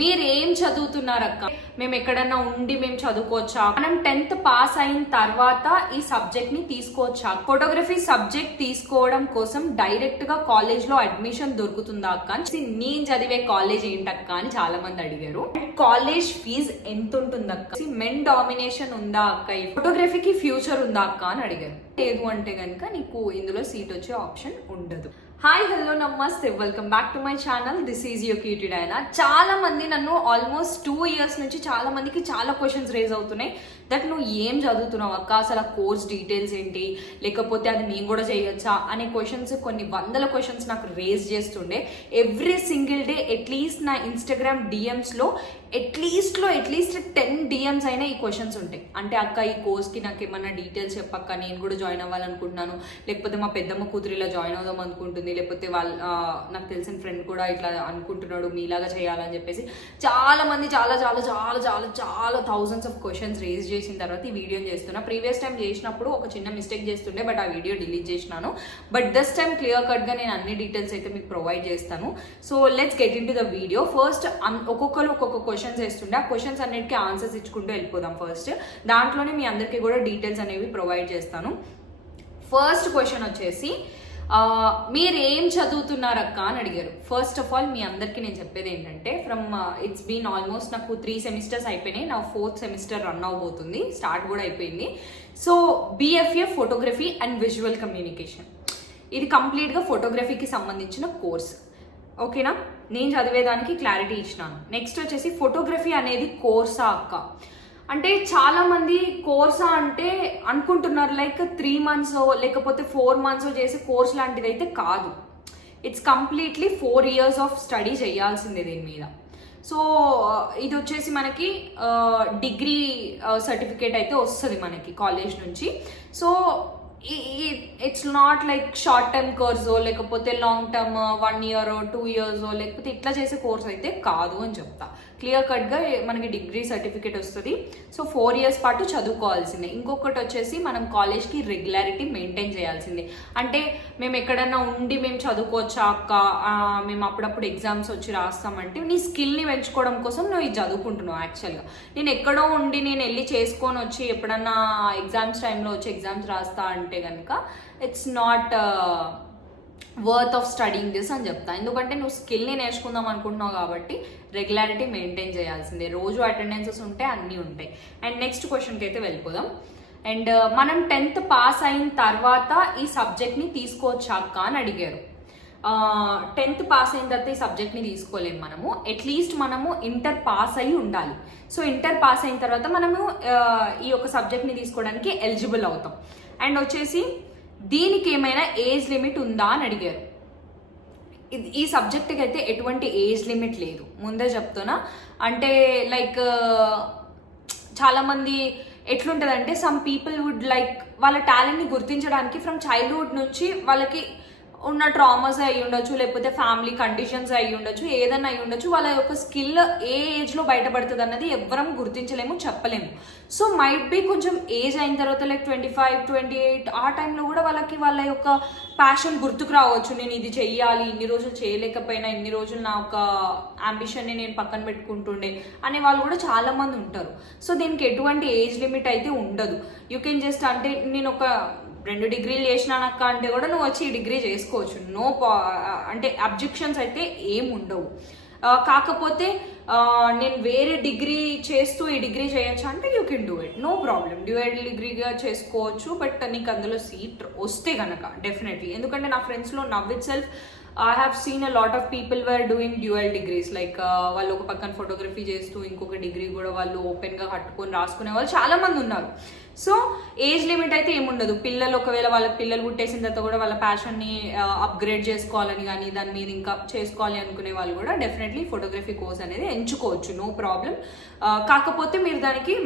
మీరు ఏం చదువుతున్నారు అక్క, మేము ఎక్కడన్నా ఉండి మేము చదువుకోవచ్చా, మనం 10th పాస్ అయిన తర్వాత ఈ సబ్జెక్ట్ ని తీసుకోవచ్చా, ఫోటోగ్రఫీ సబ్జెక్ట్ తీసుకోవడం కోసం డైరెక్ట్ గా కాలేజ్ లో అడ్మిషన్ దొరుకుతుందా అక్క అని నేను చదివే కాలేజ్ ఏంటక్క అని చాలా మంది అడిగారు. కాలేజ్ ఫీజ్ ఎంత ఉంటుంది అక్క, మెన్ డామినేషన్ ఉందా అక్క, ఫోటోగ్రఫీకి ఫ్యూచర్ ఉందా అక్క అని అడిగారు. లేదు అంటే కనుక నీకు ఇందులో సీట్ వచ్చే ఆప్షన్ ఉండదు. హాయ్ హలో నమస్తే, welcome back to my channel. This is your cutie Dyna. చాలా మంది నన్ను ఆల్మోస్ట్ 2 years నుంచి చాలా మందికి చాలా క్వశ్చన్స్ రేజ్ అవుతున్నాయి. దట్ నువ్వు ఏం చదువుతున్నావు అక్క, అసలు ఆ కోర్స్ డీటెయిల్స్ ఏంటి, లేకపోతే అది మేము కూడా చేయొచ్చా అనే క్వశ్చన్స్, కొన్ని వందల క్వశ్చన్స్ నాకు రేజ్ చేస్తుండే. ఎవ్రీ సింగిల్ డే అట్లీస్ట్ నా ఇన్స్టాగ్రామ్ డిఎమ్స్లో అట్లీస్ట్ 10 DMs అయినా ఈ క్వశ్చన్స్ ఉంటాయి. అంటే అక్క ఈ కోర్స్కి నాకు ఏమన్నా డీటెయిల్స్ చెప్పక్క, నేను కూడా జాయిన్ అవ్వాలనుకుంటున్నాను, లేకపోతే మా పెద్దమ్మ కూతురు ఇలా జాయిన్ అవుదాం అనుకుంటుంది, లేకపోతే నాకు తెలిసిన ఫ్రెండ్ కూడా ఇట్లా అనుకుంటున్నాడు మీలాగా చేయాలని చెప్పేసి చాలా మంది చాలా చాలా చాలా చాలా చాలా థౌజండ్స్ ఆఫ్ క్వశ్చన్స్ రేజ్ చేసిన తర్వాత ఈ వీడియో చేస్తున్నా. ప్రీవియస్ టైం చేసినప్పుడు ఒక చిన్న మిస్టేక్ చేస్తుండే, బట్ ఆ వీడియో డిలీట్ చేసినాను. బట్ దిస్ టైం క్లియర్ కట్గా నేను అన్ని డీటెయిల్స్ అయితే మీకు ప్రొవైడ్ చేస్తాను. So let's get in to the video. First ఒక్కొక్కరు ఒక్కొక్క క్వశ్చన్స్ వేస్తుండే, ఆ క్వశ్చన్స్ అన్నిటికీ ఆన్సర్స్ ఇచ్చుకుంటూ వెళ్ళిపోదాం. ఫస్ట్ దాంట్లోనే మీ అందరికీ కూడా డీటెయిల్స్ అనేవి ప్రొవైడ్ చేస్తాను. ఫస్ట్ క్వశ్చన్ వచ్చేసి మీరు ఏం చదువుతున్నారు అక్క అని అడిగారు. ఫస్ట్ ఆఫ్ ఆల్ మీ అందరికీ నేను చెప్పేది ఏంటంటే, ఇట్స్ బీన్ ఆల్మోస్ట్ నాకు 3 semesters అయిపోయినాయి. నా 4th semester రన్ అవబోతుంది, స్టార్ట్ కూడా అయిపోయింది. So BFA photography and visual communication, ఇది కంప్లీట్గా ఫోటోగ్రఫీకి సంబంధించిన కోర్స్. ఓకేనా, నేను చదివేదానికి క్లారిటీ ఇచ్చినాను. నెక్స్ట్ వచ్చేసి ఫోటోగ్రఫీ అనేది కోర్సా అక్క అంటే, చాలా మంది కోర్సా అంటే అనుకుంటున్నారు లైక్ 3 months లేకపోతే 4 months చేసే కోర్స్ లాంటిది అయితే కాదు. It's completely 4 years of study చేయాల్సిందే దీని మీద. సో ఇది వచ్చేసి మనకి డిగ్రీ సర్టిఫికేట్ అయితే వస్తుంది మనకి కాలేజ్ నుంచి. So it's not like short term Corso లేకపోతే లాంగ్ టర్మ్ 1 year 2 years లేకపోతే ఇట్లా చేసే కోర్స్ అయితే కాదు అని చెప్తా. క్లియర్ కట్గా మనకి డిగ్రీ సర్టిఫికేట్ వస్తుంది. సో 4 years పాటు చదువుకోవాల్సిందే. ఇంకొకటి వచ్చేసి మనం కాలేజ్కి రెగ్యులారిటీ మెయింటైన్ చేయాల్సిందే. అంటే మేము ఎక్కడన్నా ఉండి మేము చదువుకోవచ్చా అక్క, మేము అప్పుడప్పుడు ఎగ్జామ్స్ వచ్చి రాస్తామంటే నీ స్కిల్ని పెంచుకోవడం కోసం నువ్వు ఇది చదువుకుంటున్నావు. యాక్చువల్గా నేను ఎక్కడో ఉండి నేను వెళ్ళి చేసుకొని వచ్చి ఎప్పుడన్నా ఎగ్జామ్స్ టైంలో వచ్చి ఎగ్జామ్స్ రాస్తా అంటే కనుక it's not worth of studying this అని చెప్తా. ఎందుకంటే నువ్వు స్కిల్ని నేర్చుకుందాం అనుకుంటున్నావు కాబట్టి రెగ్యులారిటీ మెయింటైన్ చేయాల్సిందే. రోజు అటెండెన్సెస్ ఉంటాయి, అన్నీ ఉంటాయి. అండ్ నెక్స్ట్ క్వశ్చన్కి అయితే వెళ్ళిపోదాం. అండ్ మనం 10th పాస్ అయిన తర్వాత ఈ సబ్జెక్ట్ని తీసుకోవచ్చా అక్క అని అడిగారు. 10th పాస్ అయిన తర్వాత ఈ సబ్జెక్ట్ని తీసుకోలేము మనము. అట్లీస్ట్ మనము ఇంటర్ పాస్ అయి ఉండాలి. సో ఇంటర్ పాస్ అయిన తర్వాత మనము ఈ యొక్క సబ్జెక్ట్ని తీసుకోవడానికి ఎలిజిబుల్ అవుతాం. అండ్ వచ్చేసి దీనికి ఏమైనా ఏజ్ లిమిట్ ఉందా అని అడిగారు. ఈ సబ్జెక్ట్కి అయితే ఎటువంటి ఏజ్ లిమిట్ లేదు, ముందే చెప్తున్నా. అంటే లైక్ చాలామంది ఎట్లుంటుందంటే, సమ్ పీపుల్ వుడ్ లైక్ వాళ్ళ టాలెంట్ని గుర్తించడానికి ఫ్రమ్ చైల్డ్హుడ్ నుంచి వాళ్ళకి ఉన్న ట్రామాస్ అయి ఉండొచ్చు, లేకపోతే ఫ్యామిలీ కండిషన్స్ అయి ఉండొచ్చు, ఏదైనా అయి ఉండొచ్చు. వాళ్ళ యొక్క స్కిల్ ఏ ఏజ్లో బయటపడుతుంది అన్నది ఎవ్వరం గుర్తించలేము, చెప్పలేము. సో మైట్ బి కొంచెం ఏజ్ అయిన తర్వాత లైక్ 25, 28 ఆ టైంలో కూడా వాళ్ళకి వాళ్ళ యొక్క ప్యాషన్ గుర్తుకు రావచ్చు. నేను ఇది చెయ్యాలి, ఇన్ని రోజులు చేయలేకపోయినా, ఇన్ని రోజులు నా ఒక అంబిషన్ని నేను పక్కన పెట్టుకుంటుండే అనే వాళ్ళు కూడా చాలా మంది ఉంటారు. సో దీనికి ఎటువంటి ఏజ్ లిమిట్ అయితే ఉండదు. యూ కెన్ జస్ట్, అంటే నేను ఒక 2 degrees చేసినానక్క అంటే కూడా నువ్వు వచ్చి ఈ డిగ్రీ చేసుకోవచ్చు. అంటే అబ్జెక్షన్స్ అయితే ఏం ఉండవు. కాకపోతే నేను వేరే డిగ్రీ చేస్తూ ఈ డిగ్రీ చేయొచ్చు అంటే you can do it, no problem. Dual డిగ్రీగా చేసుకోవచ్చు, బట్ నీకు అందులో సీట్ వస్తే కనుక డెఫినెట్లీ. ఎందుకంటే నా ఫ్రెండ్స్లో now it self I have seen a lot of people were doing dual degrees, like వాళ్ళు ఒక పక్కన ఫోటోగ్రఫీ చేస్తూ ఇంకొక డిగ్రీ కూడా వాళ్ళు ఓపెన్గా కట్టుకొని రాసుకునే వాళ్ళు చాలా మంది ఉన్నారు. సో ఏజ్ లిమిట్ అయితే ఏముండదు. పిల్లలు ఒకవేళ వాళ్ళ పిల్లలు పుట్టేసిన తర్వాత కూడా వాళ్ళ ప్యాషన్ని అప్గ్రేడ్ చేసుకోవాలని కానీ దాని మీద ఇంకా చేసుకోవాలి అనుకునే వాళ్ళు కూడా డెఫినెట్లీ ఫోటోగ్రఫీ కోర్స్ అనేది ఎంచుకోవచ్చు, నో ప్రాబ్లం. కాకపోతే మీరు దానికి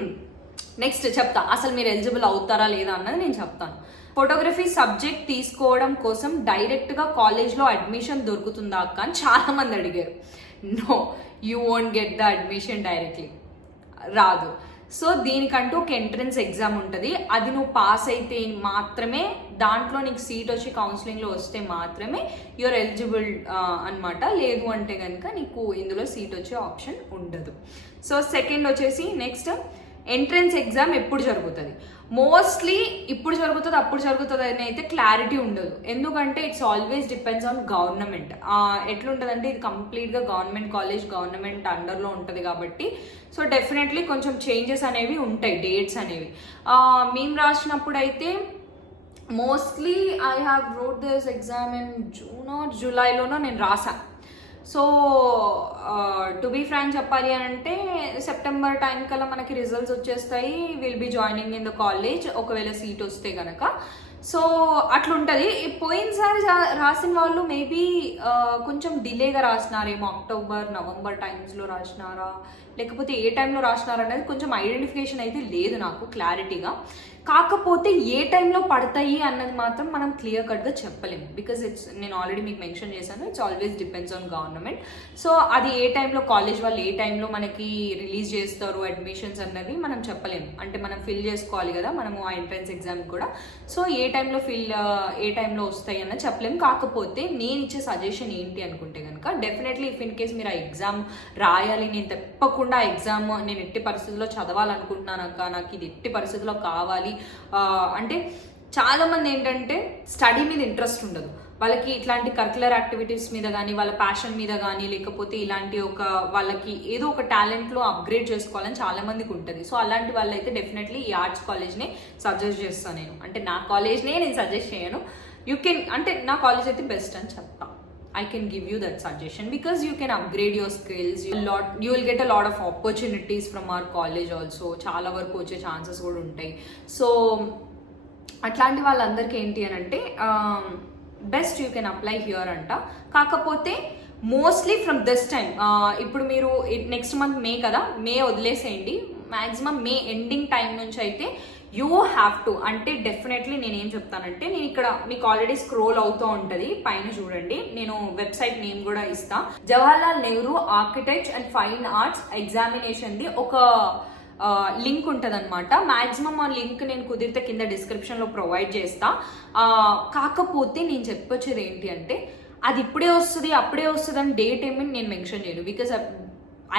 నెక్స్ట్ చెప్తా, అసలు మీరు ఎలిజిబుల్ అవుతారా లేదా అన్నది నేను చెప్తాను. ఫోటోగ్రఫీ సబ్జెక్ట్ తీసుకోవడం కోసం డైరెక్ట్గా కాలేజ్లో అడ్మిషన్ దొరుకుతుందా అక్క అని చాలా మంది అడిగారు. No, you won't get the admission directly, రాదు. సో దీనికంటూ ఒక ఎంట్రన్స్ ఎగ్జామ్ ఉంటుంది. అది నువ్వు పాస్ అయితే మాత్రమే, దాంట్లో నీకు సీట్ వచ్చి కౌన్సిలింగ్లో వస్తే మాత్రమే యూఆర్ ఎలిజిబుల్ అనమాట. లేదు అంటే కనుక నీకు ఇందులో సీట్ వచ్చే ఆప్షన్ ఉండదు. సో సెకండ్ వచ్చేసి నెక్స్ట్ ఎంట్రన్స్ ఎగ్జామ్ ఎప్పుడు జరుగుతుంది? మోస్ట్లీ ఇప్పుడు జరుగుతుంది అప్పుడు జరుగుతుంది అని అయితే క్లారిటీ ఉండదు. ఎందుకంటే it's always depends on government. ఎట్లుంటుందంటే ఇది కంప్లీట్గా గవర్నమెంట్ కాలేజ్, గవర్నమెంట్ అండర్లో ఉంటుంది కాబట్టి సో డెఫినెట్లీ కొంచెం చేంజెస్ అనేవి ఉంటాయి, డేట్స్ అనేవి. మేము రాసినప్పుడు అయితే mostly I have wrote this exam in June or జూలైలోనో నేను రాసాను. సో టు బీ ఫ్రాంక్ చెప్పాలి అని అంటే సెప్టెంబర్ టైం కల్లా మనకి రిజల్ట్స్ వచ్చేస్తాయి. Will be joining in the college ఒకవేళ సీట్ వస్తే కనుక. సో అట్లుంటుంది. పోయినసారి రాసిన వాళ్ళు మేబీ కొంచెం డిలేగా రాసినారేమో, అక్టోబర్ నవంబర్ టైమ్స్లో రాసినారా లేకపోతే ఏ టైంలో రాసినారా అనేది కొంచెం ఐడెంటిఫికేషన్ అయితే లేదు నాకు క్లారిటీగా. కాకపోతే ఏ టైంలో పడతాయి అన్నది మాత్రం మనం క్లియర్ కట్గా చెప్పలేము. బికాజ్ నేను ఆల్రెడీ మీకు మెన్షన్ చేశాను, it's always depends on government. So అది ఏ టైంలో కాలేజ్ వాళ్ళు ఏ టైంలో మనకి రిలీజ్ చేస్తారు అడ్మిషన్స్ అన్నది మనం చెప్పలేము. అంటే మనం ఫిల్ చేసుకోవాలి కదా మనము ఆ ఎంట్రన్స్ ఎగ్జామ్ కూడా. సో ఏ టైంలో వస్తాయి అన్నది చెప్పలేము. కాకపోతే నేను ఇచ్చే సజెషన్ ఏంటి అనుకుంటే కనుక డెఫినెట్లీ ఇఫ్ ఇన్ కేస్ మీరు ఆ ఎగ్జామ్ రాయాలి, నేను తప్పకుండా ఆ ఎగ్జామ్ నేను ఎట్టి పరిస్థితుల్లో చదవాలనుకుంటున్నాను అక్క, నాకు ఇది ఎట్టి పరిస్థితుల్లో కావాలి అంటే చాలా మంది ఏంటంటే స్టడీ మీద ఇంట్రెస్ట్ ఉండదు వాళ్ళకి. ఇట్లాంటి కరికులర్ యాక్టివిటీస్ మీద కానీ వాళ్ళ ప్యాషన్ మీద కానీ లేకపోతే ఇలాంటి వాళ్ళకి ఏదో ఒక టాలెంట్లో అప్గ్రేడ్ చేసుకోవాలని చాలా మందికి ఉంటుంది. సో అలాంటి వాళ్ళైతే డెఫినెట్లీ ఈ ఆర్ట్స్ కాలేజ్నే సజెస్ట్ చేస్తాను నేను. అంటే నా కాలేజ్నే నేను సజెస్ట్ చేయను, యూ కెన్, అంటే నా కాలేజ్ అయితే బెస్ట్ అని చెప్తాను. I can give you that suggestion because you can upgrade your skills. You will get a lot of opportunities from our college also. చాలా వరకు వచ్చే ఛాన్సెస్ కూడా ఉంటాయి. సో అట్లాంటి వాళ్ళందరికీ ఏంటి అని అంటే best you can apply here అంట. కాకపోతే మోస్ట్లీ ఫ్రమ్ దిస్ టైమ్, ఇప్పుడు మీరు నెక్స్ట్ మంత్ మే కదా, మే వదిలేసేయండి. మ్యాక్సిమం మే ఎండింగ్ టైం నుంచి అయితే యూ హ్యావ్ టు, అంటే డెఫినెట్లీ నేనేం చెప్తానంటే, నేను ఇక్కడ మీకు ఆల్రెడీ స్క్రోల్ అవుతూ ఉంటుంది పైన చూడండి, నేను వెబ్సైట్ నేమ్ కూడా ఇస్తా. Jawaharlal Nehru architecture and fine arts ఎగ్జామినేషన్ది ఒక లింక్ ఉంటుంది అనమాట. మ్యాక్సిమం ఆ లింక్ నేను కుదిరితే కింద డిస్క్రిప్షన్లో ప్రొవైడ్ చేస్తా. కాకపోతే నేను చెప్పొచ్చేది ఏంటి అంటే అది ఇప్పుడే వస్తుంది అప్పుడే వస్తుంది అని డేట్ ఏమని నేను మెన్షన్ చేయను. Because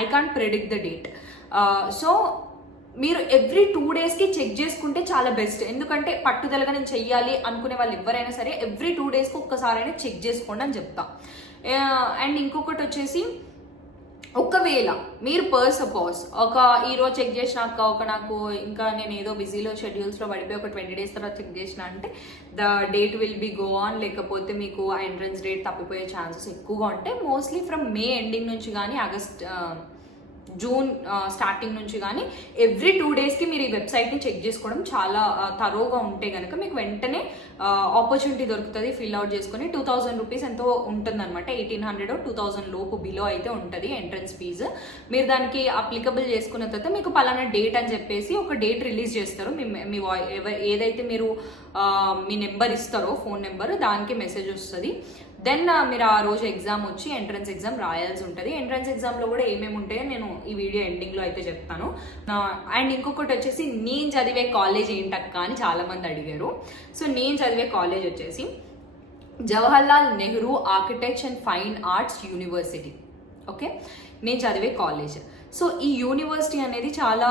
I can't predict the date. So మీరు ఎవ్రీ 2 డేస్కి చెక్ చేసుకుంటే చాలా బెస్ట్. ఎందుకంటే పట్టుదలగా నేను చెయ్యాలి అనుకునే వాళ్ళు ఎవరైనా సరే ఎవ్రీ 2 డేస్కి ఒక్కసారైనా చెక్ చేసుకోండి అని చెప్తా. అండ్ ఇంకొకటి వచ్చేసి, ఒకవేళ మీరు సపోజ్ ఈరోజు చెక్ చేసినాక నాకు ఇంకా నేను ఏదో బిజీలో షెడ్యూల్స్లో పడిపోయి ఒక 20 డేస్ తర్వాత చెక్ చేసిన అంటే the date will be go on, లేకపోతే మీకు ఆ ఎంట్రన్స్ డేట్ తప్పిపోయే ఛాన్సెస్ ఎక్కువగా ఉంటాయి. మోస్ట్లీ ఫ్రమ్ మే ఎండింగ్ నుంచి కానీ జూన్ స్టార్టింగ్ నుంచి కానీ ఎవ్రీ 2 డేస్కి మీరు ఈ వెబ్సైట్ని చెక్ చేసుకోవడం చాలా తరోగా ఉంటే కనుక మీకు వెంటనే ఆపర్చునిటీ దొరుకుతుంది. ఫిల్ అవుట్ చేసుకొని 2000 రూపీస్ ఎంతో ఉంటుంది అనమాట. 1800 2000 లోపు బిలో అయితే ఉంటుంది ఎంట్రన్స్ ఫీజు. మీరు దానికి అప్లికబుల్ చేసుకున్న తర్వాత మీకు పలానా డేట్ అని చెప్పేసి ఒక డేట్ రిలీజ్ చేస్తారు. మీ ఏదైతే మీరు మీ నెంబర్ ఇస్తారో ఫోన్ నెంబర్, దానికి మెసేజ్ వస్తుంది. దెన్ మీరు ఆ రోజు ఎగ్జామ్ వచ్చి ఎంట్రన్స్ ఎగ్జామ్ రాయాల్సి ఉంటుంది. ఎంట్రన్స్ ఎగ్జామ్లో కూడా ఏమేమి ఉంటాయో నేను ఈ వీడియో ఎండింగ్లో అయితే చెప్తాను. అండ్ ఇంకొకటి వచ్చేసి, నేను చదివే కాలేజ్ ఏంటక్క అని చాలామంది అడిగారు. సో నేను చదివే కాలేజ్ వచ్చేసి Jawaharlal Nehru architecture and fine arts university. Okay, నేను చదివే కాలేజ్. సో ఈ యూనివర్సిటీ అనేది చాలా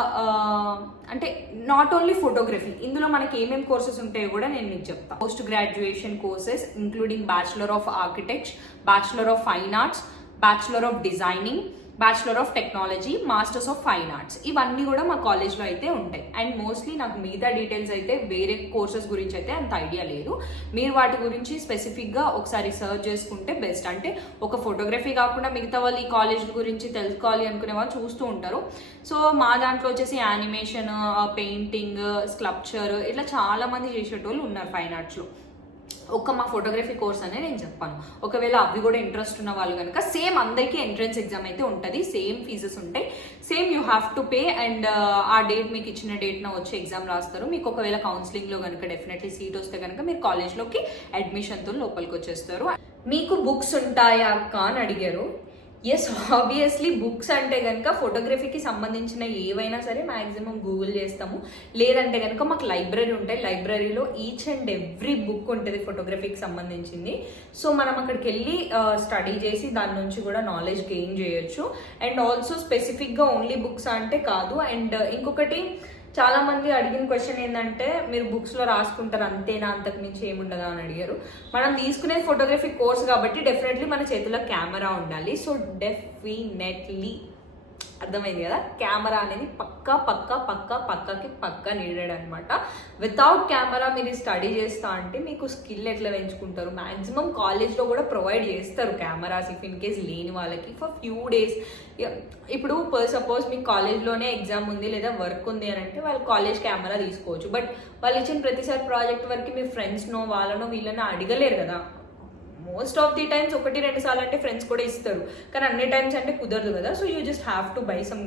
అంటే నాట్ ఓన్లీ ఫోటోగ్రఫీ, ఇందులో మనకి ఏమేమి కోర్సెస్ ఉంటాయో కూడా నేను మీకు చెప్తాను. Post graduation courses including bachelor of architecture, bachelor of fine arts, bachelor of designing, bachelor of technology, masters of fine arts, ఇవన్నీ కూడా మా కాలేజ్లో అయితే ఉంటాయి. అండ్ మోస్ట్లీ నాకు మిగతా డీటెయిల్స్ అయితే వేరే కోర్సెస్ గురించి అయితే అంత ఐడియా లేదు. మీరు వాటి గురించి స్పెసిఫిక్గా ఒకసారి సర్చ్ చేసుకుంటే బెస్ట్. అంటే ఒక ఫోటోగ్రఫీ కాకుండా మిగతా వాళ్ళు ఈ కాలేజ్ గురించి తెలుసుకోవాలి అనుకునే వాళ్ళు చూస్తూ ఉంటారు. సో మా దాంట్లో వచ్చేసి యానిమేషన్, పెయింటింగ్, స్కల్ప్చర్, ఇట్లా చాలా మంది చేసేటోళ్ళు ఉన్నారు ఫైన్ ఆర్ట్స్లో. మా ఫోటోగ్రఫీ కోర్స్ అనే నేను చెప్పాను. ఒకవేళ అవి కూడా ఇంట్రెస్ట్ ఉన్న వాళ్ళు కనుక సేమ్ అందరికీ ఎంట్రన్స్ ఎగ్జామ్ అయితే ఉంటుంది, సేమ్ ఫీజెస్ ఉంటాయి, same you have to pay. And ఆ డేట్ మీకు ఇచ్చిన డేట్న వచ్చి ఎగ్జామ్ రాస్తారు. మీకు ఒకవేళ కౌన్సిలింగ్లో కనుక డెఫినెట్లీ సీట్ వస్తే కనుక మీరు కాలేజ్లోకి అడ్మిషన్తో లోపలికి వచ్చేస్తారు. మీకు బుక్స్ ఉంటాయా అక్క అని అడిగారు. ఎస్, ఆబ్వియస్లీ బుక్స్ అంటే కనుక ఫోటోగ్రఫీకి సంబంధించిన ఏవైనా సరే మ్యాక్సిమం గూగుల్ చేస్తాము. లేదంటే కనుక మాకు లైబ్రరీ ఉంటాయి, లైబ్రరీలో ఈచ్ అండ్ ఎవ్రీ బుక్ ఉంటుంది ఫోటోగ్రఫీకి సంబంధించింది. సో మనం అక్కడికి వెళ్ళి స్టడీ చేసి దాని నుంచి కూడా నాలెడ్జ్ గెయిన్ చేయొచ్చు. అండ్ ఆల్సో స్పెసిఫిక్గా ఓన్లీ బుక్స్ అంటే కాదు. అండ్ ఇంకొకటి, చాలా మంది అడిగిన క్వశ్చన్ ఏంటంటే మీరు బుక్స్లో రాసుకుంటారు అంతేనా, అంతకు మించి ఏముండదా అని అడిగారు. మనం తీసుకునే ఫోటోగ్రఫీ కోర్స్ కాబట్టి డెఫినెట్లీ మన చేతిలో కెమెరా ఉండాలి. సో డెఫినెట్లీ అర్థమైంది కదా, కెమెరా అనేది పక్కా నీడెడ్ అనమాట. వితౌట్ కెమెరా మీరు స్టడీ చేస్తా అంటే మీకు స్కిల్ ఎట్లా పెంచుకుంటారు? మ్యాక్సిమం కాలేజ్లో కూడా ప్రొవైడ్ చేస్తారు కెమెరాస్, ఇఫ్ ఇన్ కేస్ లేని వాళ్ళకి ఫర్ ఫ్యూ డేస్. ఇప్పుడు సపోజ్ మీకు కాలేజ్లోనే ఎగ్జామ్ ఉంది లేదా వర్క్ ఉంది అని అంటే వాళ్ళు కాలేజ్ కెమెరా తీసుకోవచ్చు. బట్ వాళ్ళు ఇచ్చిన ప్రతిసారి ప్రాజెక్ట్ వర్క్ మీ ఫ్రెండ్స్నో వాళ్ళనో వీళ్ళనో అడగలేరు కదా. మోస్ట్ ఆఫ్ ది టైమ్స్ 1-2 సార్లు అంటే ఫ్రెండ్స్ కూడా ఇస్తారు, కానీ అన్ని టైమ్స్ అంటే కుదరదు కదా. So you just have to buy some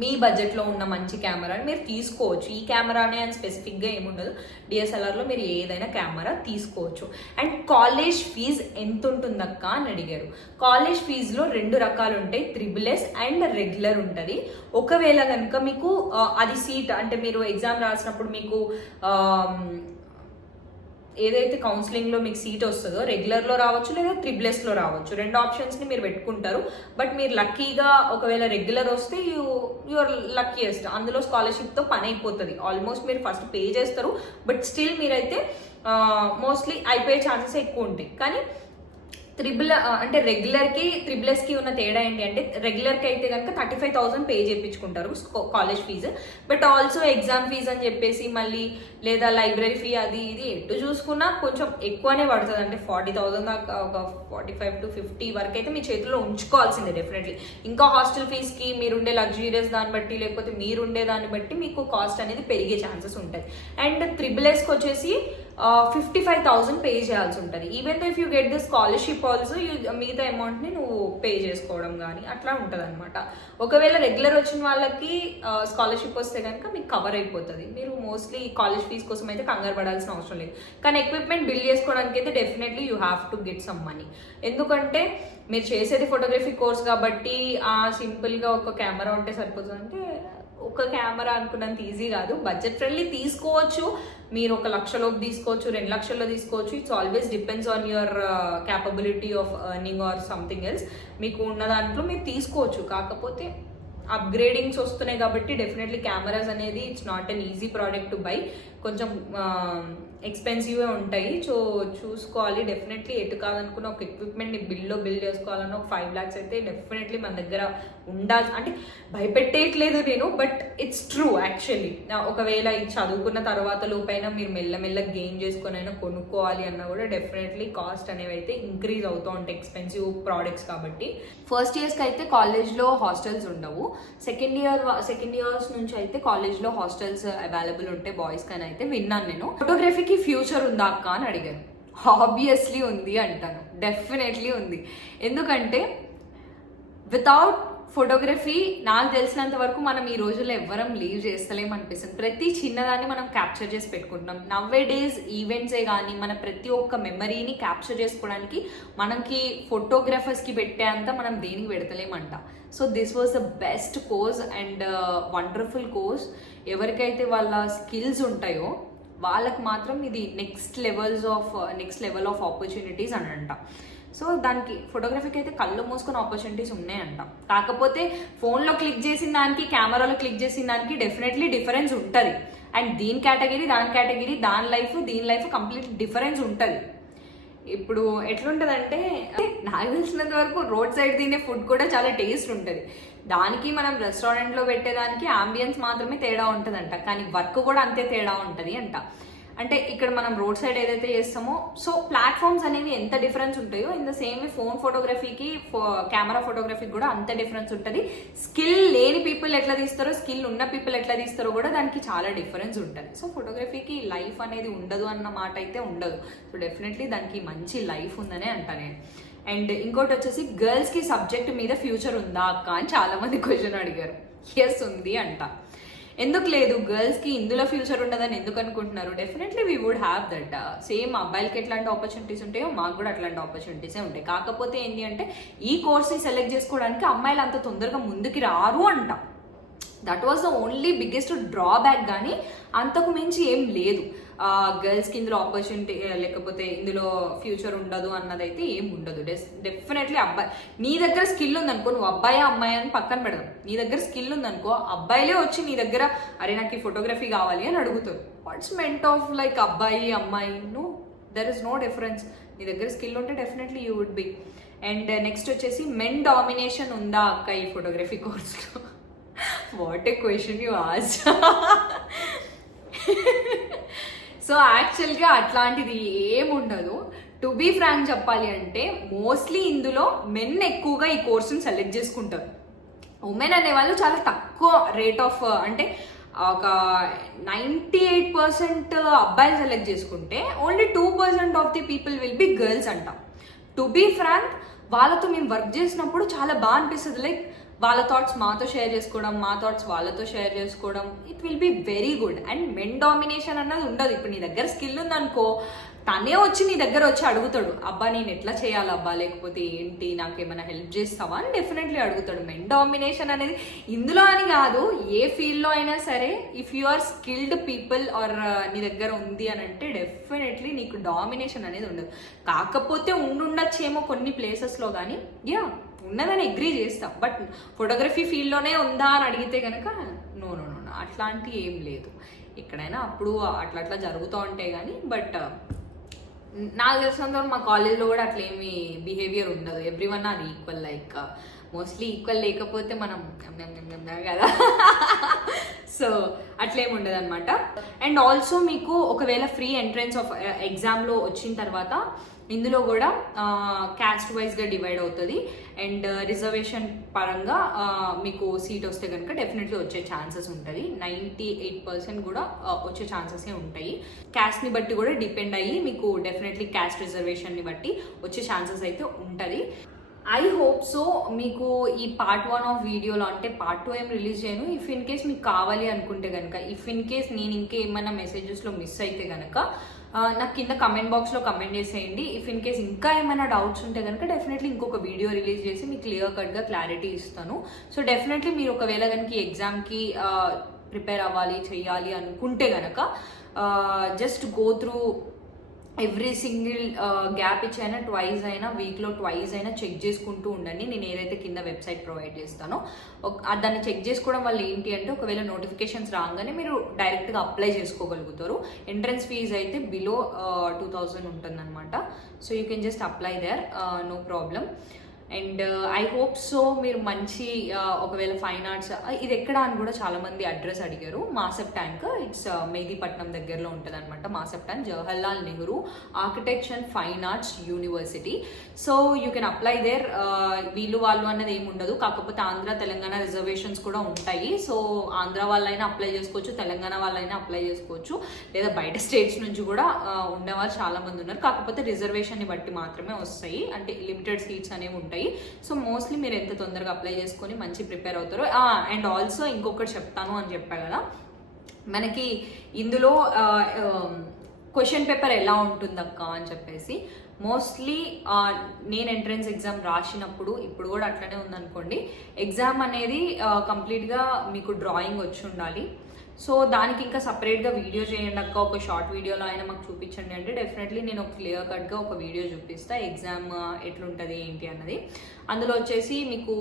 మీ బడ్జెట్లో ఉన్న మంచి కెమెరాని మీరు తీసుకోవచ్చు. ఈ కెమెరానే అని స్పెసిఫిక్గా ఏముండదు, డిఎస్ఎల్ఆర్లో మీరు ఏదైనా కెమెరా తీసుకోవచ్చు. అండ్ కాలేజ్ ఫీజ్ ఎంత ఉంటుందక్క అని అడిగారు. కాలేజ్ ఫీజులో 2 రకాలు ఉంటాయి, SSS అండ్ రెగ్యులర్ ఉంటుంది. ఒకవేళ కనుక మీకు అది సీట్ అంటే మీరు ఎగ్జామ్ రాసినప్పుడు మీకు ఏదైతే కౌన్సిలింగ్లో మీకు సీట్ వస్తుందో రెగ్యులర్లో రావచ్చు లేదా SSSలో రావచ్చు. 2 ఆప్షన్స్ని మీరు పెట్టుకుంటారు. బట్ మీరు లక్కీగా ఒకవేళ రెగ్యులర్ వస్తే యూఆర్ లక్కీయెస్ట్, అందులో స్కాలర్షిప్తో పని అయిపోతుంది. ఆల్మోస్ట్ మీరు ఫస్ట్ పే చేస్తారు, బట్ స్టిల్ మీరైతే మోస్ట్లీ అయిపోయే ఛాన్సెస్ ఎక్కువ ఉంటాయి. కానీ అంటే రెగ్యులర్కి SSSకి ఉన్న తేడా ఏంటి అంటే, రెగ్యులర్కి అయితే కనుక 35,000 పే చేయించుకుంటారు college fee. But also exam fee అని చెప్పేసి మళ్ళీ లేదా లైబ్రరీ ఫీ అది ఇది ఎటు చూసుకున్నా కొంచెం ఎక్కువనే పడుతుంది. అంటే 40,000 దాకా, ఒక 45 to 50 వరకు అయితే మీ చేతిలో ఉంచుకోవాల్సిందే డెఫినెట్లీ. ఇంకా హాస్టల్ ఫీజ్కి మీరుండే లగ్జరీస్ దాన్ని బట్టి లేకపోతే మీరుండే దాన్ని బట్టి మీకు కాస్ట్ అనేది పెరిగే ఛాన్సెస్ ఉంటాయి. అండ్ SSSకి వచ్చేసి 55,000 పే చేయాల్సి ఉంటుంది. Even though if you get the scholarship also మిగతా అమౌంట్ని నువ్వు పే చేసుకోవడం కానీ అట్లా ఉంటుంది అనమాట. ఒకవేళ రెగ్యులర్ వచ్చిన వాళ్ళకి స్కాలర్షిప్ వస్తే కనుక మీకు కవర్ అయిపోతుంది. మీరు మోస్ట్లీ కాలేజ్ ఫీజ్ కోసం అయితే కంగారు పడాల్సిన అవసరం లేదు. కానీ ఎక్విప్మెంట్ బిల్డ్ చేసుకోవడానికి అయితే definitely you have to get some money. ఎందుకంటే మీరు చేసేది ఫోటోగ్రఫీ కోర్స్ కాబట్టి సింపుల్గా ఒక కెమెరా ఉంటే సరిపోతుంది అంటే ఒక కెమెరా అనుకున్నంత ఈజీ కాదు. బడ్జెట్ ఫ్రెండ్లీ తీసుకోవచ్చు, మీరు 1 లక్షలోకి తీసుకోవచ్చు, 2 లక్షల్లో తీసుకోవచ్చు. It's always depends on your capability of earning or something else. మీకు ఉన్న దాంట్లో మీరు తీసుకోవచ్చు. కాకపోతే అప్గ్రేడింగ్స్ వస్తున్నాయి కాబట్టి డెఫినెట్లీ కెమెరాస్ అనేది it's not an easy product to buy. కొంచెం ఎక్స్పెన్సివ్గా ఉంటాయి. సో చూసుకోవాలి డెఫినెట్లీ. ఎటు కాదనుకున్న ఒక ఎక్విప్మెంట్ని బిల్డ్ చేసుకోవాలన్న ఒక 5 lakhs అయితే డెఫినెట్లీ మన దగ్గర ఉండాలి. అంటే భయపెట్టేయట్లేదు నేను, బట్ ఇట్స్ ట్రూ యాక్చువల్లీ. ఒకవేళ ఇది చదువుకున్న తర్వాత లోపైనా మీరు మెల్లమెల్లగా గెయిన్ చేసుకొని అయినా కొనుక్కోవాలి అన్నా కూడా డెఫినెట్లీ కాస్ట్ అనేవి అయితే ఇంక్రీజ్ అవుతూ ఉంటాయి, ఎక్స్పెన్సివ్ ప్రోడక్ట్స్ కాబట్టి. ఫస్ట్ ఇయర్స్కి అయితే కాలేజ్లో హాస్టల్స్ ఉండవు. సెకండ్ ఇయర్స్ నుంచి అయితే కాలేజ్లో హాస్టల్స్ అవైలబుల్ ఉంటాయి బాయ్స్ కానీ అయితే విన్నాను నేను. ఫోటోగ్రఫీకి ఫ్యూచర్ ఉందా అక్క అని అడిగారు. ఆబ్వియస్లీ ఉంది అంటాను, డెఫినెట్లీ ఉంది. ఎందుకంటే వితౌట్ ఫోటోగ్రఫీ నాకు తెలిసినంత వరకు మనం ఈ రోజుల్లో ఎవ్వరం లీవ్ చేస్తలేం అనిపిస్తుంది. ప్రతి చిన్నదాన్ని మనం క్యాప్చర్ చేసి పెట్టుకుంటున్నాం. నవ్వే డేస్ ఈవెంట్సే కానీ మన ప్రతి ఒక్క మెమరీని క్యాప్చర్ చేసుకోవడానికి మనకి ఫోటోగ్రాఫర్స్కి పెట్టేంత మనం దేనికి పెడతలేమంట. So this was the best course and wonderful course. ఎవరికైతే వాళ్ళ స్కిల్స్ ఉంటాయో వాళ్ళకి మాత్రం ఇది నెక్స్ట్ లెవెల్ ఆఫ్ ఆపర్చునిటీస్ అని అంట. సో దానికి ఫోటోగ్రఫీకి అయితే కళ్ళు మూసుకొని ఆపర్చునిటీస్ ఉన్నాయంట. కాకపోతే ఫోన్లో క్లిక్ చేసిన దానికి కెమెరాలో క్లిక్ చేసిన దానికి డెఫినెట్లీ డిఫరెన్స్ ఉంటుంది. అండ్ దీని కేటగిరీ దాని లైఫ్ దీని లైఫ్ కంప్లీట్ డిఫరెన్స్ ఉంటుంది. ఇప్పుడు ఎట్లుంటుందంటే నాకు తెలిసినంత వరకు రోడ్ సైడ్ తినే ఫుడ్ కూడా చాలా టేస్ట్ ఉంటుంది. దానికి మనం రెస్టారెంట్లో పెట్టేదానికి ఆంబియన్స్ మాత్రమే తేడా ఉంటుందంట, కానీ వర్క్ కూడా అంతే తేడా ఉంటుంది అంట. అంటే ఇక్కడ మనం రోడ్ సైడ్ ఏదైతే చేస్తామో సో ప్లాట్ఫామ్స్ అనేవి ఎంత డిఫరెన్స్ ఉంటాయో in the same way phone ఫోటోగ్రఫీకి కెమెరా ఫోటోగ్రఫీకి కూడా అంత డిఫరెన్స్ ఉంటుంది. స్కిల్ లేని పీపుల్ ఎట్లా తీస్తారో స్కిల్ ఉన్న పీపుల్ ఎట్లా తీస్తారో కూడా దానికి చాలా డిఫరెన్స్ ఉంటుంది. సో ఫోటోగ్రఫీకి లైఫ్ అనేది ఉండదు అన్న మాట అయితే ఉండదు. సో డెఫినెట్లీ దానికి మంచి లైఫ్ ఉందనే అంటా నేను. అండ్ ఇంకోటి వచ్చేసి గర్ల్స్కి సబ్జెక్ట్ మీద ఫ్యూచర్ ఉందా అక్క అని చాలామంది క్వశ్చన్ అడిగారు. ఎస్ ఉంది అంట. ఎందుకు లేదు, గర్ల్స్ కి ఇందులో ఫ్యూచర్ ఉండదని ఎందుకు అనుకుంటున్నారు? Definitely we would have that. Same అబ్బాయిలకి ఎట్లాంటి ఆపర్చునిటీస్ ఉంటాయో మాకు కూడా అట్లాంటి ఆపర్చునిటీసే ఉంటాయి. కాకపోతే ఏంటి అంటే ఈ కోర్స్ని సెలెక్ట్ చేసుకోవడానికి అమ్మాయిలు అంత తొందరగా ముందుకి రారు అంట. That was the only biggest drawback, కానీ అంతకు మించి ఏం లేదు. గర్ల్స్కి ఇందులో ఆపర్చునిటీ లేకపోతే ఇందులో ఫ్యూచర్ ఉండదు అన్నదైతే ఏం ఉండదు. డెఫినెట్లీ అబ్బాయి, నీ దగ్గర స్కిల్ ఉందనుకో, నువ్వు అబ్బాయా అమ్మాయి అని పక్కన పెడదాం, నీ దగ్గర స్కిల్ ఉందనుకో, అబ్బాయిలే వచ్చి నీ దగ్గర అరే నాకు ఈ ఫోటోగ్రఫీ కావాలి అని అడుగుతారు. వాట్స్ మెంట్ ఆఫ్ లైక్ అబ్బాయి అమ్మాయి? No, there is no difference. నీ దగ్గర స్కిల్ ఉంటే definitely you would be. And next వచ్చేసి మెన్ డామినేషన్ ఉందా అక్క ఈ ఫోటోగ్రఫీ కోర్స్లో? What a question you asked. So యాక్చువల్గా అట్లాంటిది ఏముండదు. టు బీ ఫ్రాంక్ చెప్పాలి అంటే మోస్ట్లీ ఇందులో మెన్ ఎక్కువగా ఈ కోర్సుని సెలెక్ట్ చేసుకుంటారు. ఉమెన్ అనేవాళ్ళు చాలా తక్కువ రేట్ ఆఫ్, అంటే ఒక 98% అబ్బాయిలు సెలెక్ట్ చేసుకుంటే only 2% of the people will be girls అంట. టు బీ ఫ్రాంక్ వాళ్ళతో మేము వర్క్ చేసినప్పుడు చాలా బాగా అనిపిస్తుంది. లైక్ వాళ్ళ థాట్స్ మాతో షేర్ చేసుకోవడం, మా థాట్స్ వాళ్ళతో షేర్ చేసుకోవడం, it will be very good. And men domination అన్నది ఉండదు. ఇప్పుడు నీ దగ్గర స్కిల్ ఉందనుకో, తనే వచ్చి నీ దగ్గర వచ్చి అడుగుతాడు, అబ్బా నేను ఎట్లా చేయాలబ్బా, లేకపోతే ఏంటి నాకేమైనా హెల్ప్ చేస్తావా అని డెఫినెట్లీ అడుగుతాడు. మెన్ డామినేషన్ అనేది ఇందులో అని కాదు, ఏ ఫీల్డ్లో అయినా సరే, if you are skilled people or నీ దగ్గర ఉంది అని అంటే డెఫినెట్లీ నీకు డామినేషన్ అనేది ఉండదు. కాకపోతే ఉండొచ్చేమో కొన్ని ప్లేసెస్లో, కానీ యా ఉన్నదని అగ్రీ చేస్తాం. బట్ ఫోటోగ్రఫీ ఫీల్డ్లోనే ఉందా అని అడిగితే కనుక నో నో నో అట్లాంటి ఏం లేదు. ఎక్కడైనా అప్పుడు అట్లా జరుగుతూ ఉంటాయి కానీ, బట్ నాకు తెలిసినంత మా కాలేజ్లో కూడా అట్లా ఏమి బిహేవియర్ ఉండదు. Every one or equal. Like mostly equal లేకపోతే మనం కదా. సో అట్లేమి ఉండదు అనమాట. అండ్ ఆల్సో మీకు ఒకవేళ ఫ్రీ ఎంట్రన్స్ ఆఫ్ ఎగ్జామ్లో వచ్చిన తర్వాత ఇందులో కూడా క్యాస్ట్ వైజ్గా డివైడ్ అవుతుంది. అండ్ రిజర్వేషన్ పరంగా మీకు సీట్ వస్తే కనుక డెఫినెట్లీ వచ్చే ఛాన్సెస్ ఉంటుంది. 98% కూడా వచ్చే ఛాన్సెసే ఉంటాయి. క్యాస్ట్ని బట్టి కూడా డిపెండ్ అయ్యి మీకు డెఫినెట్లీ క్యాస్ట్ రిజర్వేషన్ని బట్టి వచ్చే ఛాన్సెస్ అయితే ఉంటుంది. ఐ హోప్ సో మీకు ఈ పార్ట్ 1 ఆఫ్ వీడియోలో, అంటే పార్ట్ 2 ఏం రిలీజ్ చేయను. ఇఫ్ ఇన్ కేస్ మీకు కావాలి అనుకుంటే కనుక, ఇఫ్ ఇన్ కేస్ నేను ఇంకేమైనా మెసేజెస్లో మిస్ అయితే కనుక నాకు కింద కమెంట్ బాక్స్లో కమెంట్ చేసేయండి. ఇఫ్ ఇన్ కేస్ ఇంకా ఏమైనా డౌట్స్ ఉంటే కనుక డెఫినెట్లీ ఇంకొక వీడియో రిలీజ్ చేసి మీకు క్లియర్ కట్గా క్లారిటీ ఇస్తాను. సో డెఫినెట్లీ మీరు ఒకవేళ కనుక ఎగ్జామ్కి ప్రిపేర్ అవ్వాలి చేయాలి అనుకుంటే కనుక just go through every single gap ఇచ్చైనా ట్వైస్ అయినా, వీక్లో ట్వైస్ అయినా చెక్ చేసుకుంటూ ఉండండి. నేను ఏదైతే కింద వెబ్సైట్ ప్రొవైడ్ చేస్తానో దాన్ని చెక్ చేసుకోవడం వల్ల ఏంటి అంటే ఒకవేళ నోటిఫికేషన్స్ రాగానే మీరు డైరెక్ట్గా అప్లై చేసుకోగలుగుతారు. ఎంట్రన్స్ ఫీజ్ అయితే బిలో 2000 ఉంటుందన్నమాట. So you can just apply there, no problem. And I hope so మీరు మంచి ఒకవేళ ఫైన్ ఆర్ట్స్ ఇది ఎక్కడ అని కూడా చాలామంది అడ్రస్ అడిగారు. మాసప్ ట్యాంక్, ఇట్స్ మెహదీపట్నం దగ్గరలో ఉంటుంది అనమాట. Masab Tank, Jawaharlal Nehru architecture fine arts university. So you can apply there. వీళ్ళు వాళ్ళు అన్నది ఏమి ఉండదు. కాకపోతే ఆంధ్ర తెలంగాణ రిజర్వేషన్స్ కూడా ఉంటాయి. సో ఆంధ్ర వాళ్ళైనా అప్లై చేసుకోవచ్చు, తెలంగాణ వాళ్ళైనా అప్లై చేసుకోవచ్చు, లేదా బయట స్టేట్స్ నుంచి కూడా ఉండేవాళ్ళు చాలామంది ఉన్నారు. కాకపోతే రిజర్వేషన్ని బట్టి మాత్రమే వస్తాయి, అంటే లిమిటెడ్ సీట్స్ అనేవి ఉంటాయి. సో మోస్ట్లీ మీరు ఎంత తొందరగా అప్లై చేసుకొని మంచి ప్రిపేర్ అవుతారో. అండ్ ఆల్సో ఇంకొకటి చెప్తాను అని చెప్పా కదా, మనకి ఇందులో క్వశ్చన్ పేపర్ ఎలా ఉంటుందక్క అని చెప్పేసి, మోస్ట్లీ నేను ఎంట్రన్స్ ఎగ్జామ్ రాసినప్పుడు, ఇప్పుడు కూడా అట్లనే ఉందనుకోండి, ఎగ్జామ్ అనేది కంప్లీట్గా మీకు డ్రాయింగ్ వచ్చి ఉండాలి. సో దానికి ఇంకా సపరేట్గా వీడియో చేయండి అక్క, ఒక షార్ట్ వీడియోలో అయినా మాకు చూపించండి అంటే డెఫినెట్లీ నేను ఒక క్లియర్ కట్గా ఒక వీడియో చూపిస్తా ఎగ్జామ్ ఎట్లుంటుంది ఏంటి అన్నది. అందులో వచ్చేసి మీకు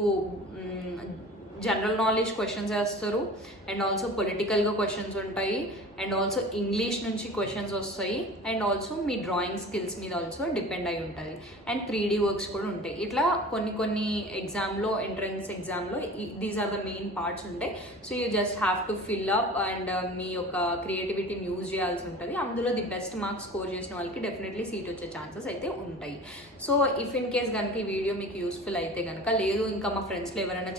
జనరల్ నాలెడ్జ్ క్వశ్చన్స్ వేస్తారు, అండ్ ఆల్సో పొలిటికల్గా క్వశ్చన్స్ ఉంటాయి, అండ్ ఆల్సో ఇంగ్లీష్ నుంచి క్వశ్చన్స్ వస్తాయి, and also me drawing skills మీద ఆల్సో డిపెండ్ అయి ఉంటుంది. అండ్ 3D వర్క్స్ కూడా ఉంటాయి. ఇట్లా కొన్ని ఎగ్జామ్లో, ఎంట్రన్స్ ఎగ్జామ్లో these are the main parts ఉంటాయి. So you just have to fill up and మీ యొక్క క్రియేటివిటీని యూజ్ చేయాల్సి ఉంటుంది. అందులో ది బెస్ట్ మార్క్స్ స్కోర్ చేసిన వాళ్ళకి డెఫినెట్లీ సీట్ వచ్చే ఛాన్సెస్ అయితే ఉంటాయి. సో ఇఫ్ ఇన్ కేస్ కనుక ఈ వీడియో మీకు యూస్ఫుల్ అయితే కనుక, లేదు ఇంకా మా ఫ్రెండ్స్లో ఎవరైనా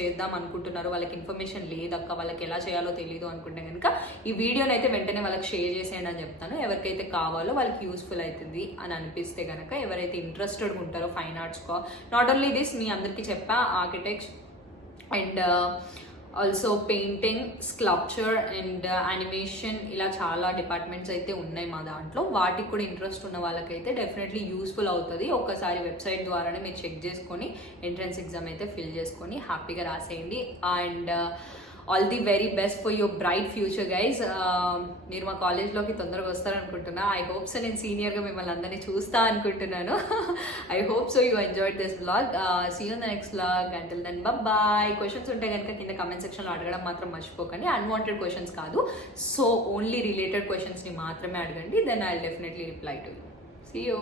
చేద్దాం అనుకుంటున్నారు, వాళ్ళకి ఇన్ఫర్మేషన్ లేదక్క, వాళ్ళకి ఎలా చేయాలో తెలియదు అనుకుంటే కనుక ఈ వీడియోని అయితే వెంటనే వాళ్ళకి షేర్ చేసేయండి అని చెప్తాను. ఎవరికైతే కావాలో వాళ్ళకి యూస్ఫుల్ అవుతుంది అని అనిపిస్తే కనుక, ఎవరైతే ఇంట్రెస్టెడ్ ఉంటారో ఫైన్ ఆర్ట్స్కో, నాట్ ఓన్లీ దిస్ మీ అందరికీ చెప్పా, architects and also painting, sculpture and animation, ఇలా చాలా డిపార్ట్మెంట్స్ అయితే ఉన్నాయి మా దాంట్లో. వాటికి కూడా ఇంట్రెస్ట్ ఉన్న వాళ్ళకైతే డెఫినెట్లీ యూస్ఫుల్ అవుతుంది. ఒక్కసారి వెబ్సైట్ ద్వారానే మీరు చెక్ చేసుకొని ఎంట్రన్స్ ఎగ్జామ్ అయితే ఫిల్ చేసుకొని హ్యాపీగా రాసేయండి. And all the very best for your bright future guys. మీరు మా కాలేజ్లోకి తొందరగా వస్తారనుకుంటున్నా. ఐ హోప్ సో నేను సీనియర్గా మిమ్మల్ని అందరినీ చూస్తా అనుకుంటున్నాను. I hope so you enjoyed this vlog. See you in the next vlog. Until then bye. Questions ఉంటే కనుక కింద కమెంట్ సెక్షన్లో అడగడం మాత్రం మర్చిపోకండి. అన్వాంటెడ్ క్వశ్చన్స్ కాదు, సో ఓన్లీ రిలేటెడ్ క్వశ్చన్స్ని మాత్రమే అడగండి. Then I will definitely reply to you. See you.